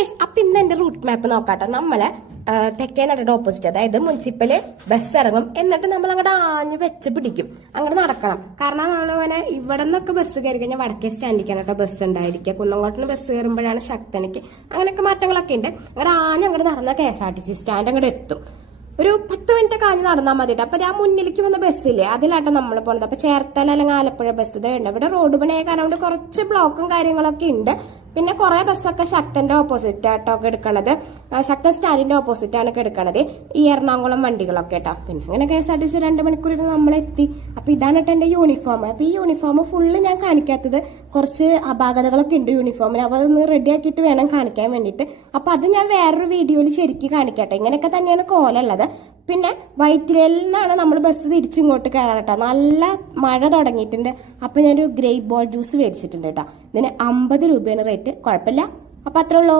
Guys, അപ്പൊ ഇന്ന് എന്റെ റൂട്ട് മാപ്പ് നോക്കാട്ടോ. നമ്മളെ തെക്കേനടയുടെ ഓപ്പോസിറ്റ്, അതായത് മുനിസിപ്പല് ബസ് ഇറങ്ങും, എന്നിട്ട് നമ്മൾ അങ്ങോട്ട് ആഞ്ഞു വെച്ച് പിടിക്കും, അങ്ങോട്ട് നടക്കണം. കാരണം നമ്മളിങ്ങനെ ഇവിടെ നിന്നൊക്കെ ബസ് കയറി കഴിഞ്ഞാൽ വടക്കേ സ്റ്റാൻഡിലേക്കാണ് കേട്ടോ ബസ് ഉണ്ടായിരിക്കുക. കുന്നംകോട്ടിന് ബസ് കയറുമ്പോഴാണ് ശക്തനക്ക്, അങ്ങനെയൊക്കെ മാറ്റങ്ങളൊക്കെ ഉണ്ട്. അങ്ങനെ ആഞ്ഞ് അങ്ങോട്ട് നടന്ന KSRTC സ്റ്റാൻഡ് അങ്ങോട്ട് എത്തും. ഒരു 10 മിനിറ്റ് കാഞ്ഞ് നടന്നാൽ മതിയിട്ട്. അപ്പൊ ആ മുന്നിലേക്ക് വന്ന ബസ്സില്ലേ, അതിലാട്ടോ നമ്മൾ പോണത്. അപ്പൊ ചേർത്തല അല്ലെങ്കിൽ ആലപ്പുഴ ബസ് ഉണ്ട്. ഇവിടെ റോഡ് പണിയായ കാരണം കുറച്ച് ബ്ലോക്കും കാര്യങ്ങളൊക്കെ ഉണ്ട്. പിന്നെ കുറെ ബസ്സൊക്കെ ശക്തന്റെ ഓപ്പോസിറ്റ് ആട്ടോ എടുക്കണത്. ശക്തൻ സ്റ്റാൻഡിന്റെ ഓപ്പോസിറ്റ് ആണ് എടുക്കണത്, ഈ എറണാകുളം വണ്ടികളൊക്കെ കേട്ടോ. പിന്നെ അങ്ങനെ KSRTC 2 മണിക്കൂർ നമ്മളെത്തി. അപ്പൊ ഇതാണ് കേട്ടോ എന്റെ യൂണിഫോം. അപ്പൊ ഈ യൂണിഫോം ഫുള്ള് ഞാൻ കാണിക്കാത്തത്, കുറച്ച് അപാകതകളൊക്കെ ഉണ്ട് യൂണിഫോമിന്. അപ്പൊ അതൊന്ന് റെഡി ആക്കിയിട്ട് വേണം കാണിക്കാൻ വേണ്ടിയിട്ട്. അപ്പൊ അത് ഞാൻ വേറൊരു വീഡിയോയിൽ ശരിക്കും കാണിക്കട്ടെ. ഇങ്ങനെയൊക്കെ തന്നെയാണ് കോലുള്ളത്. പിന്നെ വൈറ്റിലയിൽ നിന്നാണ് നമ്മൾ ബസ് തിരിച്ചിങ്ങോട്ട് കയറാട്ടോ. നല്ല മഴ തുടങ്ങിയിട്ടുണ്ട്. അപ്പൊ ഞാനൊരു ഗ്രേപ്പ് ബോൾ ജ്യൂസ് മേടിച്ചിട്ടുണ്ട് കേട്ടോ. ഇതിന് 50 രൂപയാണ് റേറ്റ്. കുഴപ്പമില്ല. അപ്പൊ അത്രേ ഉള്ളൂ.